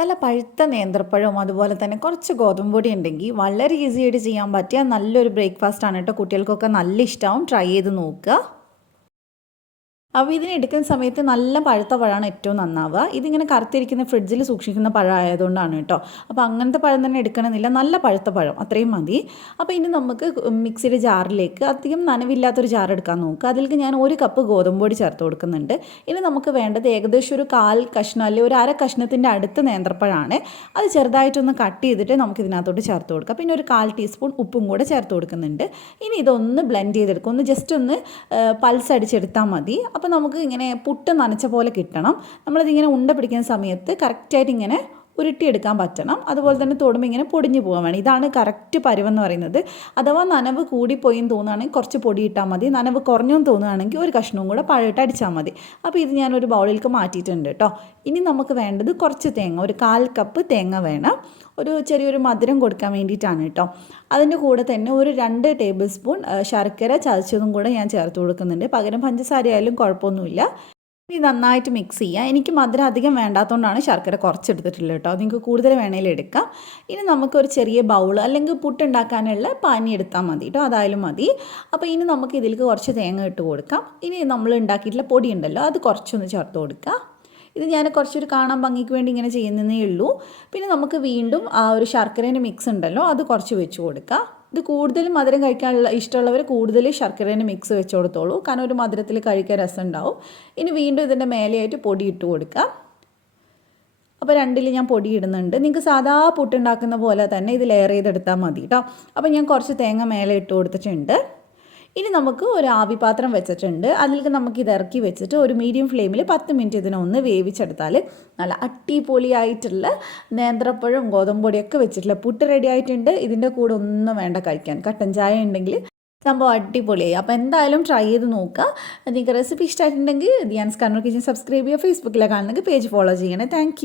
നല്ല പഴുത്ത നേന്ത്രപ്പഴവും അതുപോലെ തന്നെ കുറച്ച് ഗോതമ്പ് പൊടി ഉണ്ടെങ്കിൽ വളരെ ഈസി ആയിട്ട് ചെയ്യാൻ പറ്റിയ നല്ലൊരു ബ്രേക്ക്ഫാസ്റ്റ് ആണ് കേട്ടോ. കുട്ടികൾക്കൊക്കെ നല്ല ഇഷ്ടമാവും. ട്രൈ ചെയ്ത് നോക്കുക. അപ്പോൾ ഇതിനെടുക്കുന്ന സമയത്ത് നല്ല പഴുത്ത പഴമാണ് ഏറ്റവും നന്നാവുക. ഇതിങ്ങനെ കറുത്തിരിക്കുന്ന ഫ്രിഡ്ജിൽ സൂക്ഷിക്കുന്ന പഴം ആയതുകൊണ്ടാണ് കേട്ടോ. അപ്പോൾ അങ്ങനത്തെ പഴം തന്നെ എടുക്കണമെന്നില്ല, നല്ല പഴുത്ത പഴം അത്രയും മതി. അപ്പോൾ ഇനി നമുക്ക് മിക്സിയുടെ ജാറിലേക്ക് അധികം നനവില്ലാത്തൊരു ജാർ എടുക്കാൻ നോക്കുക. അതിലേക്ക് ഞാൻ 1 കപ്പ് ഗോതമ്പ് പൊടി ചേർത്ത് കൊടുക്കുന്നുണ്ട്. ഇനി നമുക്ക് വേണ്ടത് ഏകദേശം ഒരു 1/4 കഷ്ണം അല്ലെങ്കിൽ ഒരു 1/2 കഷ്ണത്തിൻ്റെ അടുത്ത് നേന്ത്രപ്പഴമാണ്. അത് ചെറുതായിട്ടൊന്ന് കട്ട് ചെയ്തിട്ട് നമുക്ക് ഇതിനകത്തോട്ട് ചേർത്ത് കൊടുക്കാം. പിന്നെ ഒരു 1/4 ടീസ്പൂൺ ഉപ്പും കൂടെ ചേർത്ത് കൊടുക്കുന്നുണ്ട്. ഇനി ഇതൊന്ന് ബ്ലെൻഡ് ചെയ്തെടുക്കും, ഒന്ന് ജസ്റ്റ് ഒന്ന് പൾസ് അടിച്ചെടുത്താൽ മതി. അപ്പോൾ നമുക്ക് ഇങ്ങനെ പുട്ട് നനച്ച പോലെ കിട്ടണം. നമ്മളിതിങ്ങനെ ഉണ്ട പിടിക്കുന്ന സമയത്ത് കറക്റ്റായിട്ട് ഇങ്ങനെ ഉരുട്ടിയെടുക്കാൻ പറ്റണം. അതുപോലെ തന്നെ തൊടുമ്പോൾ ഇങ്ങനെ പൊടിഞ്ഞു പോകാൻ വേണം. ഇതാണ് കറക്റ്റ് പരുവെന്ന് പറയുന്നത്. അഥവാ നനവ് കൂടിപ്പോയെന്ന് തോന്നുകയാണെങ്കിൽ കുറച്ച് പൊടി ഇട്ടാൽ മതി. നനവ് കുറഞ്ഞെന്ന് തോന്നുകയാണെങ്കിൽ ഒരു കഷ്ണവും കൂടെ പഴയിട്ട് അടിച്ചാൽ മതി. അപ്പോൾ ഇത് ഞാനൊരു ബൗളിലേക്ക് മാറ്റിയിട്ടുണ്ട് കേട്ടോ. ഇനി നമുക്ക് വേണ്ടത് കുറച്ച് തേങ്ങ, ഒരു 1/4 കപ്പ് തേങ്ങ വേണം. ഒരു ചെറിയൊരു മധുരം കൊടുക്കാൻ വേണ്ടിയിട്ടാണ് കേട്ടോ. അതിൻ്റെ കൂടെ തന്നെ ഒരു 2 ടേബിൾ സ്പൂൺ ശർക്കര ചതച്ചതും കൂടെ ഞാൻ ചേർത്ത് കൊടുക്കുന്നുണ്ട്. പകരം പഞ്ചസാര ആയാലും കുഴപ്പമൊന്നുമില്ല. ഇത് നന്നായിട്ട് മിക്സ് ചെയ്യുക. എനിക്ക് മധുരം അധികം വേണ്ടാത്തതുകൊണ്ടാണ് ശർക്കര കുറച്ചെടുത്തിട്ടുള്ളത് കേട്ടോ. നിങ്ങൾക്ക് കൂടുതൽ വേണമെങ്കിൽ എടുക്കാം. ഇനി നമുക്കൊരു ചെറിയ ബൗൾ അല്ലെങ്കിൽ പുട്ടുണ്ടാക്കാനുള്ള പാനി എടുത്താൽ മതി കേട്ടോ, അതായാലും മതി. അപ്പോൾ ഇനി നമുക്ക് ഇതിലേക്ക് കുറച്ച് തേങ്ങ ഇട്ട് കൊടുക്കാം. ഇനി നമ്മൾ ഉണ്ടാക്കിയിട്ടുള്ള പൊടി ഉണ്ടല്ലോ, അത് കുറച്ചൊന്ന് ചേർത്ത് കൊടുക്കുക. ഇത് ഞാൻ കുറച്ചൊരു കാണാൻ ഭംഗിക്ക് വേണ്ടി ഇങ്ങനെ ചെയ്യുന്നതേ ഉള്ളൂ. പിന്നെ നമുക്ക് വീണ്ടും ആ ഒരു ശർക്കരേൻ്റെ മിക്സ് ഉണ്ടല്ലോ, അത് കുറച്ച് വെച്ച് കൊടുക്കുക. ഇത് കൂടുതൽ മധുരം കഴിക്കാനുള്ള ഇഷ്ടമുള്ളവർ കൂടുതൽ ശർക്കരേൻ്റെ മിക്സ് വെച്ച് കൊടുത്തോളൂ, കാരണം ഒരു മധുരത്തിൽ കഴിക്കാൻ രസം ഉണ്ടാവും. ഇനി വീണ്ടും ഇതിൻ്റെ മേലെയായിട്ട് പൊടി ഇട്ട് കൊടുക്കുക. അപ്പോൾ 2 ഞാൻ പൊടി ഇടുന്നുണ്ട്. നിങ്ങൾക്ക് സാധാ പുട്ടുണ്ടാക്കുന്ന പോലെ തന്നെ ഇത് ലെയർ ചെയ്തെടുത്താൽ മതി കേട്ടോ. അപ്പോൾ ഞാൻ കുറച്ച് തേങ്ങ മേലെ ഇട്ട് കൊടുത്തിട്ടുണ്ട്. ഇനി നമുക്ക് ഒരു ആവിപാത്രം വെച്ചിട്ടുണ്ട്. അതിലേക്ക് നമുക്ക് ഇത് ഇറക്കി വെച്ചിട്ട് ഒരു മീഡിയം ഫ്ലെയിമിൽ 10 മിനിറ്റ് ഇതിനൊന്ന് വേവിച്ചെടുത്താൽ നല്ല അടിപൊളിയായിട്ടുള്ള നേന്ത്രപ്പഴം ഗോതമ്പ് പൊടിയൊക്കെ വെച്ചിട്ടുള്ള പുട്ട് റെഡി ആയിട്ടുണ്ട്. ഇതിൻ്റെ കൂടെ ഒന്നും വേണ്ട കഴിക്കാൻ, കട്ടൻ ചായ ഉണ്ടെങ്കിൽ സംഭവം അടിപൊളിയായി. അപ്പോൾ എന്തായാലും ട്രൈ ചെയ്ത് നോക്കുക. നിങ്ങൾക്ക് റെസിപ്പി ഇഷ്ടമായിട്ടുണ്ടെങ്കിൽ ദിയാൻസ് കണ്ണൂർ കിച്ചൻ സബ്സ്ക്രൈബ് ചെയ്യുക. ഫേസ്ബുക്കിലെ കാണുന്നെങ്കിൽ പേജ് ഫോളോ ചെയ്യണേ. താങ്ക്